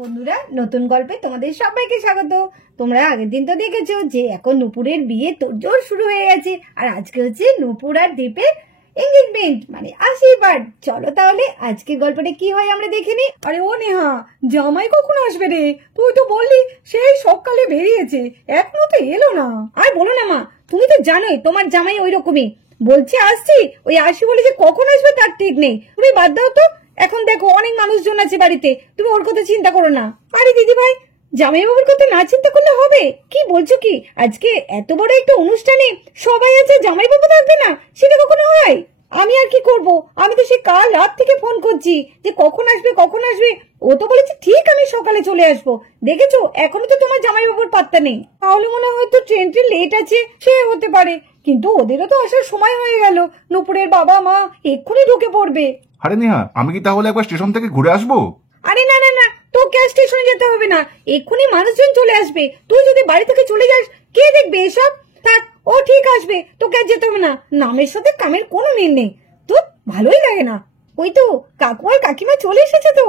বন্ধুরা, নতুন গল্পে তোমাদের সবাইকে স্বাগত। তোমরা আগের দিন তো দেখেছো যে এখন নূপুরের বিয়ে তোড়জোড় শুরু হয়ে গেছে, আর আজকে হচ্ছে নূপুর আর দীপের এঙ্গেজমেন্ট, মানে আশীর্বাদ। চলো তাহলে আজকে গল্পটা কি হয় আমরা দেখে নি। আরে ও নেহা, জামাই কখন আসবে রে? তুই তো বললি সেই সকালে বেরিয়েছে, এখনো তো এলো না। আর বলো না মা, তুমি তো জানোই তোমার জামাই ওই রকমই, বলছে আসছি, ওই আসি বলে যে কখন আসবে তার ঠিক নেই। তুমি বাদ দাও তো, এখন দেখো অনেক মানুষজন আছে বাড়িতে, তুমি ওর কথা চিন্তা করো না। আরে দিদি ভাই, জামাইবাবুর কথা না চিন্তা করলে হবে? কি বলছো কি? আজকে এত বড় একটা অনুষ্ঠানে সবাই আছে, জামাইবাবু থাকবে না? সেটা কখনো হয়? আমি আর কি করব, আমি তো সে কাল রাত থেকে ফোন করছি যে কখন আসবে কখন আসবে। ও তো বলেছে ঠিক আমি সকালে চলে আসবো। দেখেছো এখনো তো তোমার জামাইবাবুর পাত্তা নেই। তাহলে মনে হয় তো ট্রেনটি লেট আছে, সে হতে পারে, কিন্তু ওদেরও তো আসার সময় হয়ে গেল। নূপুরের বাবা মা এক্ষুনি ঢুকে পড়বে। আরে নেহা, আমি কি তাহলে একবার স্টেশন থেকে ঘুরে আসবো? আরে না না না, তোকে আর স্টেশনে যেতে হবে না, এক্ষুনি মানুষজন চলে আসবে। তুই যদি বাড়ি থেকে চলে যাস, কে দেখবে এসব? থাক, ও ঠিক আসবে, তোকে আর যেতে হবে না। নামের সাথে কামের কোনো মিল নেই, তোর ভালোই লাগে না। ওই তো কাকু আর কাকিমা চলে এসেছে তো।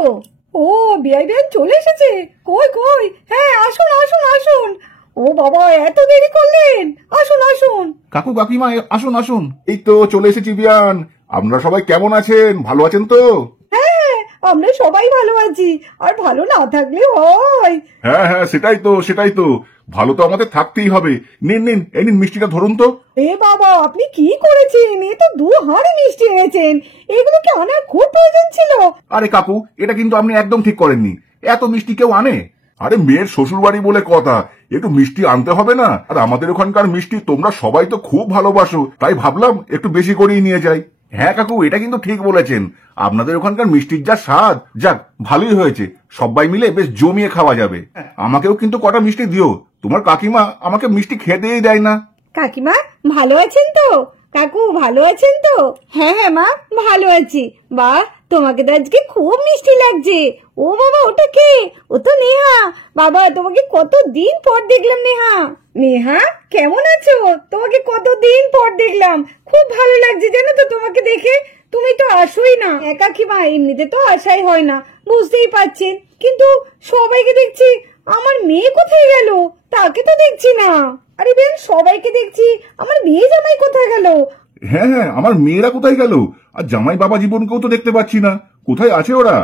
ও বিয়াই বেন চলে এসেছে? কই কই, হ্যাঁ আসুন আসুন আসুন। ও বাবা, এত দেরি করলেন, আসুন আসুন। কাকু কাকিমা আসুন আসুন, এই তো চলে এসেছি বিয়ান। আপনারা সবাই কেমন আছেন? ভালো আছেন তো? হ্যাঁ, আমরা সবাই ভালো আছি, আর ভালো না থাকলে হয়? হ্যাঁ হ্যাঁ, সেটাই তো ভালো তো আমাদের থাকতেই হবে। নিন নিন, এই নিন মিষ্টিটা ধরুন তো। এ বাবা, আপনি কি করেছেন? এ তো 2 হাঁড়ি মিষ্টি এনেছেন, এগুলো কি আনার খুব প্রয়োজন ছিল? আরে কাকু, এটা কিন্তু আপনি একদম ঠিক করেননি। এত মিষ্টি কেউ আনে? আরে মেয়ের শ্বশুর বাড়ি বলে কথা, একটু মিষ্টি আনতে হবে না? আর আমাদের ওখানকার মিষ্টি তোমরা সবাই তো খুব ভালোবাসো, তাই ভাবলাম একটু বেশি করেই নিয়ে যাই। হ্যাঁ কাকু, এটা কিন্তু ঠিক বলেছেন। আপনাদের ওখানকার মিষ্টির যা স্বাদ, যাক ভালোই হয়েছে, সবাই মিলে বেশ জমিয়ে খাওয়া যাবে। আমাকেও কিন্তু কটা মিষ্টি দিও, তোমার কাকিমা আমাকে মিষ্টি খেতেই দেয় না। কাকিমা ভালো আছেন তো? কাকু ভালো আছেন তো? হ্যাঁ হ্যাঁ মা, ভালো আছি। বাহ, তোমাকে তো আজকে খুব মিষ্টি লাগছে। ও বাবা, ওটা কে? ও তো নেহা। বাবা, তোমাকে কতদিন পর দেখলাম নেহা। নেহা কেমন আছো? তোমাকে কতদিন পর দেখলাম, খুব ভালো লাগছে জানো তো তোমাকে দেখে। তুমি তো আসোই না। কাকিমা এমনিতে তো আসাই হয় না, বুঝতেই পারছেন, কিন্তু সবাইকে দেখছি। আমার মেয়ে কোথায় গেল? তাকে তো দেখছি না। আরে বেন, সবাইকে দেখছি, আমার মেয়ে জামাই কোথায় গেল? হ্যাঁ হ্যাঁ, আমার মেয়েরা কোথায় গেল? আর জামাই বাবা জীবনকেও তো দেখতে পাচ্ছি না, কোথায় আছে ওরা?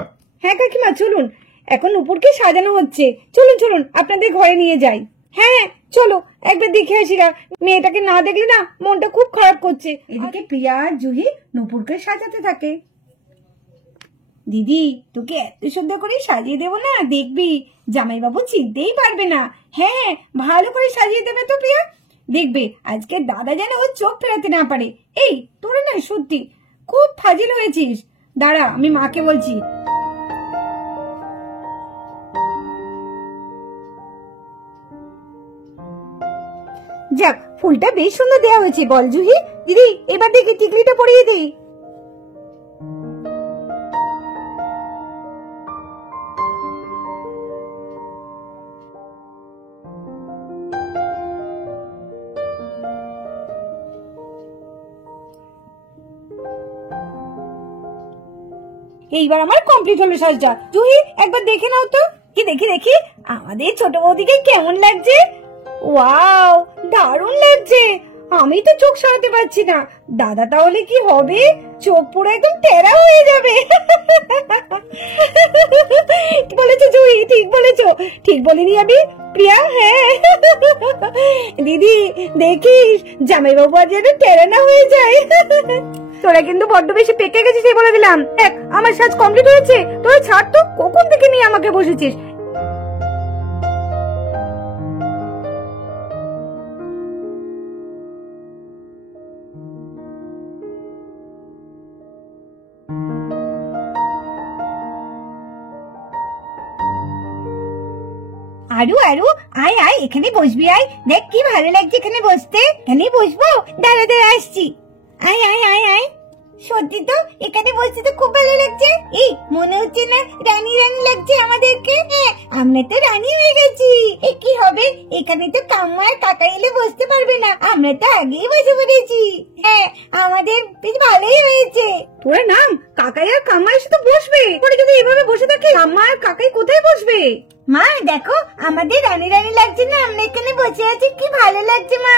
হ্যাঁ কাকিমা, চলুন, এখন উপরকে সাজানো হচ্ছে, চলুন চলুন আপনাদের ঘরে নিয়ে যাই। হ্যাঁ চলো, একবার দেখে আসি না, মেয়েটাকে না দেখলে না মনটা খুব খারাপ করছে। এদিকে প্রিয়া আর জুহি নূপুরকে সাজাতে থাকে। দিদি, তোকে এত সুন্দর করে সাজিয়ে দেবো না, দেখবি জামাইবাবু চিনতেই পারবে না। হ্যাঁ, ভালো করে সাজিয়ে দেবে তো প্রিয়া, দেখবে আজকে দাদা যেন ওর চোখ ফেরাতে না পারে। এই তোরা না সত্যি খুব ফাজিল হয়েছিস। দাঁড়া, আমি মাকে বলছি। যাক, ফুলটা বেশ সুন্দর দেওয়া হয়েছে বল জুহি। দিদি এবার দেখি টিকলিটা পরিয়ে দেই। এইবার আমার কমপ্লিট হলো সাজটা। জুহি একবার দেখে নাও তো। কি দেখি দেখি, আমাদের ছোট বৌদিকে কেমন লাগছে? ওয়াও, দারুণ লাগছে। আমি তো চোখ সরাতে পারছি না। দাদা তাহলে কি হবে? চোখ পুরো একদম টেরা হয়ে যাবে। বলেছো জুহি, ঠিক বলেছো। ঠিক বলিনি আমি প্রিয়া? হ্যাঁ দিদি, দেখিস জামাইবাবু আর যেন টেরা না হয়ে যায়। তোরা কিন্তু বড্ড বেশি পেকে গেছিস, বলে দিলাম। দেখ আমার সাজ কমপ্লিট হয়েছে, তোরা ছাড় তো, কখন থেকে নিয়ে আমাকে বসেছিস। আরু আরু, আয় আয়, এখানে বসবি, আয়। দেখ কি ভালো লাগছে এখানে বসতে। এখানে বসবো, দাঁড়া দাঁড়া আসছি। আয় আয় আয় আয়। সত্যি তো এখানে বসতে তো খুব ভালো লাগছে। এই মনে হচ্ছে না রানী রানী লাগছে আমাদেরকে? হ্যাঁ, আমরা তো রানী হয়ে গেছি। এ কি হবে, এখানে তো কাম্মা আর কাকা এলে বসতে পারবে না, আমরা তো আগেই বসে পড়েছি। হ্যাঁ, আমাদের বেশ ভালোই হয়েছে। তোরা নাম, কাকাই আর কাম্মা এসে তো বসবে। পরে যদি এভাবে বসে থাকে কাম্মা আর কাকাই কোথায় বসবে? মা দেখো, আমাদের রানী রানী লাগছে না? আমরা এখানে বসে আছি, কি ভালো লাগছে মা।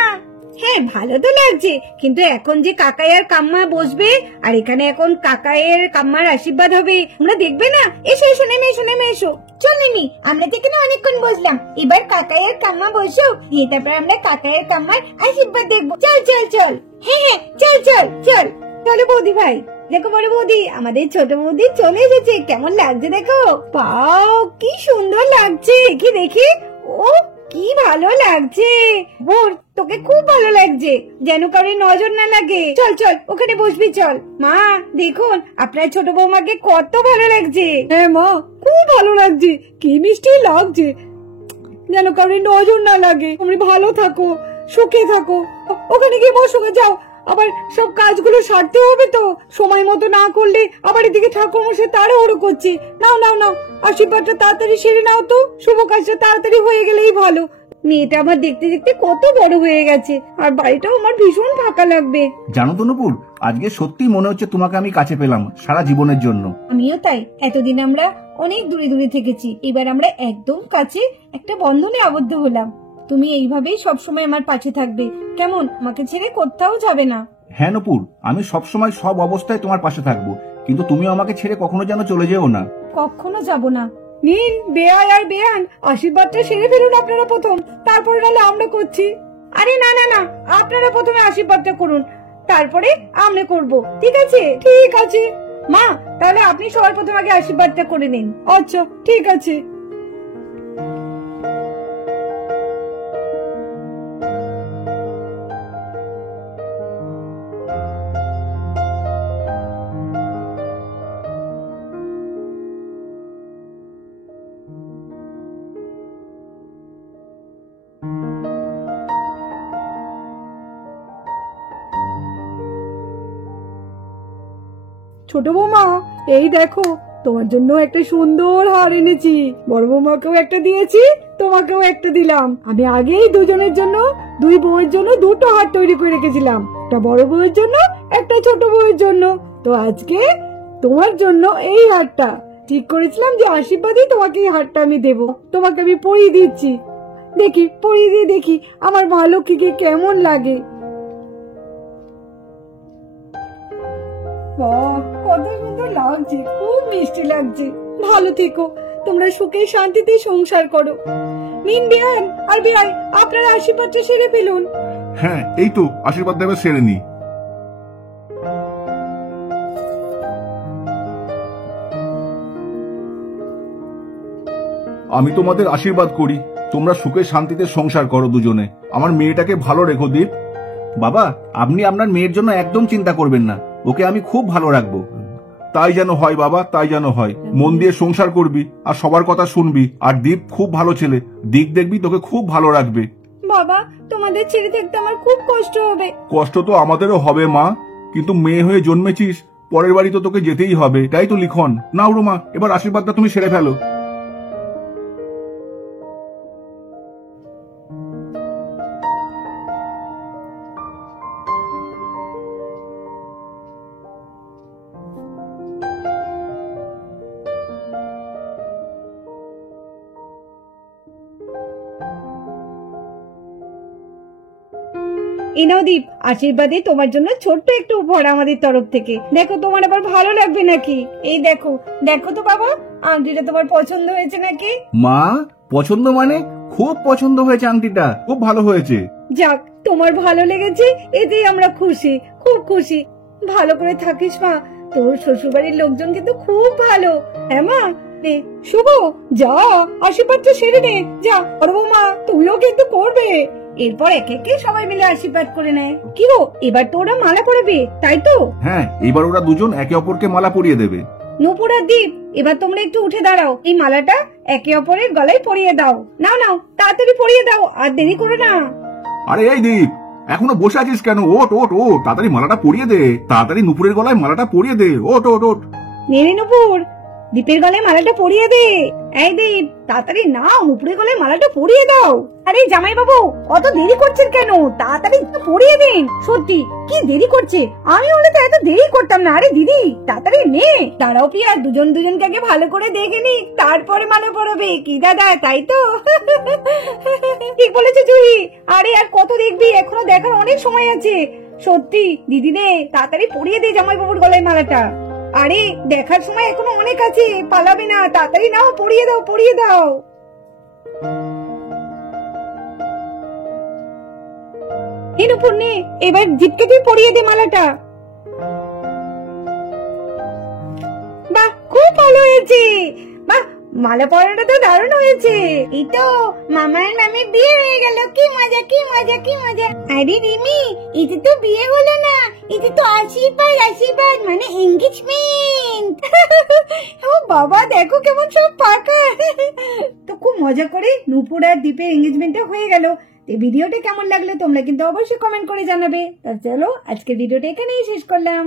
হ্যাঁ, ভালো তো লাগছে, কিন্তু এখন যে কাকাই আর কাম্মা বসবে আর এখানে এখন কাকাইয়ের কাম্মার আশীর্বাদ হবে, আমরা দেখবে না? এসো এসো, নেমে এসো, নেমে এসো। চলেনি, আমরা তো এখানে অনেকক্ষণ বসলাম, এবার কাকাই আর কাম্মা বসো, দিয়ে তারপর আমরা কাকাই আর কাম্মার আশীর্বাদ দেখবো। চল চল চল। হ্যাঁ হ্যাঁ, চল চল চল। চলো বৌদি ভাই, দেখো বড় বৌদি, আমাদের ছোট বৌদি চলে এসেছে। কেমন লাগছে দেখো, পাও কি সুন্দর লাগছে। দেখি দেখি, ও কি ভালো লাগছে। বোর, তোকে খুব ভালো লাগছে, যেন কারোর নজর না লাগে। চল চল, ওখানে বসবি চল। মা দেখুন, আপনার ছোট বৌমাকে কত ভালো লাগছে। হ্যাঁ মা, খুব ভালো লাগছে, কি মিষ্টি লাগছে, যেন কারোর নজর না লাগে। তুমি ভালো থাকো, সুখে থাকো। ওখানে গিয়ে বসো, যাও। আবার সব কাজগুলো সারতে হবে তো, সময় মতো না করলে আবার এদিকে ঠাকুরমশাই তাড়াহুড়ো করছে। নাও নাও নাও, আশীর্বাদটা তাড়াতাড়ি সেরে নাও তো, শুভ কাজটা তাড়াতাড়ি হয়ে গেলেই ভালো। মেয়েটা আমার দেখতে দেখতে কত বড় হয়ে গেছে, আর বাড়িটাও আমার ভীষণ ফাঁকা লাগবে। জানো তো নুপুর, আজকে সত্যি মনে হচ্ছে তোমাকে আমি কাছে পেলাম সারা জীবনের জন্য। আমিও তাই। এতদিন আমরা অনেক দূরে দূরে থেকেছি, এবার আমরা একদম কাছে একটা বন্ধনে আবদ্ধ হলাম। তুমি এইভাবেই সবসময় আমার পাশে থাকবে, কেমন? আমাকে ছেড়ে কোথাও যাবে না। হ্যাঁ নুপুর, আমি সবসময় সব অবস্থায় তোমার পাশে থাকবো, কিন্তু তুমিও আমাকে ছেড়ে কখনো যেন চলে যেও না। কখনো যাব না। নিন, বেয়াই আর বেয়ান, আশীর্বাদটা সেরে ফেলুন আপনারা প্রথম, তারপরে নাহলে আমরা করছি। আরে না না না, আপনারা প্রথমে আশীর্বাদটা করুন, তারপরে আমরা করব। ঠিক আছে? ঠিক আছে মা, তাহলে আপনি সবার প্রথম আগে আশীর্বাদটা করে নিন। আচ্ছা ঠিক আছে। ছোট বৌমা, এই দেখো, তোমার জন্য একটা সুন্দর হার এনেছি। বড় বৌমাকেও একটা দিয়েছি, তোমাকেও একটা দিলাম। আমি আগেই দুজনের জন্য, দুই বউয়ের জন্য দুটো হার তৈরি করে রেখেছিলাম, একটা বড় বউয়ের জন্য, একটা ছোট বউয়ের জন্য। তো আজকে তোমার জন্য এই হারটা ঠিক করেছিলাম যে আশীর্বাদই তোমাকে এই হারটা আমি দেব। তোমাকে আমি পরিয়ে দিচ্ছি, দেখি পরিয়ে দিয়ে দেখি আমার মা লক্ষ্মীকে কেমন লাগে। কত সুন্দর লাগছে, খুব মিষ্টি লাগছে। ভালো থেকো, তোমরা সুখে শান্তিতে সংসার করো। নিন বিয়ান আর বিয়াই, আপনারা আশীর্বাদটা সেরে ফেলুন। হ্যাঁ, এই তো আশীর্বাদ দেবে, সেরে নি। আমি তোমাদের আশীর্বাদ করি, তোমরা সুখে শান্তিতে সংসার করো দুজনে। আমার মেয়েটাকে ভালো রেখো দীপ। বাবা, আপনি আপনার মেয়ের জন্য একদম চিন্তা করবেন না, ওকে আমি খুব ভালো রাখবো। তাই যেন হয় বাবা, তাই যেন হয়। মন দিয়ে সংসার করবি আর সবার কথা শুনবি। আর দীপ খুব ভালো ছেলে, দিক দেখবি তোকে খুব ভালো রাখবে। বাবা, তোমাদের ছেড়ে থাকতে আমার খুব কষ্ট হবে। কষ্ট তো আমাদেরও হবে মা, কিন্তু মেয়ে হয়ে জন্মেছিস, পরের বাড়ি তো তোকে যেতেই হবে, তাই তো লিখন। নাও রুমা, এবার আশীর্বাদটা তুমি সেরে ফেলো। এই নাও দীপ, আশীর্বাদে তোমার জন্য ছোট্ট একটু উপহার আমাদের তরফ থেকে। দেখো তোমার আবার ভালো লাগবে নাকি। এই দেখো, দেখো তো বাবা, আংটিটা তোমার পছন্দ হয়েছে নাকি? মা, পছন্দ মানে খুব পছন্দ হয়েছে আংটিটা, খুব ভালো হয়েছে। যাক, তোমার ভালো লেগেছে, এতেই আমরা খুশি, খুব খুশি। ভালো করে থাকিস মা, তোর শ্বশুরবাড়ির লোকজন কিন্তু খুব ভালো। হ্যাঁ মা, নে শুভ, যা আশীর্বাদটা সেরে নে, যা। বড় বৌমা, তুমিও কিন্তু করবে। এরপর একে একে সবাই মিলে আশীর্বাদ করে নেয়। কি গো, এবার তো ওরা মালা পরাবে, তাই তো? হ্যাঁ, এবার ওরা দুজন একে অপরকে মালা পরিয়ে দেবে। নূপুর আর দীপ, এবার তোমরা একটু উঠে দাঁড়াও, এই মালাটা একে অপরের গলায় পরিয়ে দাও। নাও নাও, তাড়াতাড়ি পরিয়ে দাও, আর দেরি করো না। আরে এই দীপ, এখনো বসে আছিস কেন? ওট ওট ওট, তাড়াতাড়ি মালাটা পরিয়ে দে, তাড়াতাড়ি নুপুরের গলায় মালাটা পরিয়ে দে, ওট ওট ওট। নেড়ে নুপুর, দীপের গলায় মালাটা পরিয়ে দে। এই দীপ, তাড়াতাড়ি নাও, নুপুরের গলায় মালাটা পরিয়ে দাও। আরে জামাই বাবু, অত দেরি করছেন কেন? তাড়াতাড়ি পরিয়ে দিন। সত্যি কি দেরি করছে? আমি হলে তো এত দেরি করতাম না। আরে দিদি, তাড়াতাড়ি নে। দাঁড়াও পিয়া, দুজন দুজনকে আগে ভালো করে দেখে নি, তারপরে মালা পরাবে। কি দাদা, তাই তো? ঠিক বলেছে জুহি। আরে আর কত দেখবি, এখনো দেখার অনেক সময় আছে। সত্যি দিদি নে, তাড়াতাড়ি পরিয়ে দে জামাই বাবুর গলায় মালাটা। আরে দেখার সময় এখনো অনেক আছে, পালাবে না, তাড়াতাড়ি নাও, পরিয়ে দাও, পরিয়ে দাও। নুপুর নে, এবার দীপকে তুই পরিয়ে দে মালাটা। বাহ, খুব ভালো হয়েছে। বাহ, মালা পরানোটা তো দারুণ হয়েছে। এই তো মামার মামের বিয়ে হয়ে গেল। কি মজা, কি মজা, কি মজা। আরে রিমি, এতে তো বিয়ে হলো না, এতে তো আশীর্বাদ, আশীর্বাদ মানে এঙ্গেজমেন্ট। ও বাবা, দেখো কেমন সব পাকা। তো খুব মজা করে নুপুর আর দীপের এঙ্গেজমেন্টটা হয়ে গেল। এই ভিডিওটা কেমন লাগলো তোমরা কিন্তু অবশ্যই কমেন্ট করে জানাবে। তা চলো, আজকের ভিডিওটা এখানেই শেষ করলাম।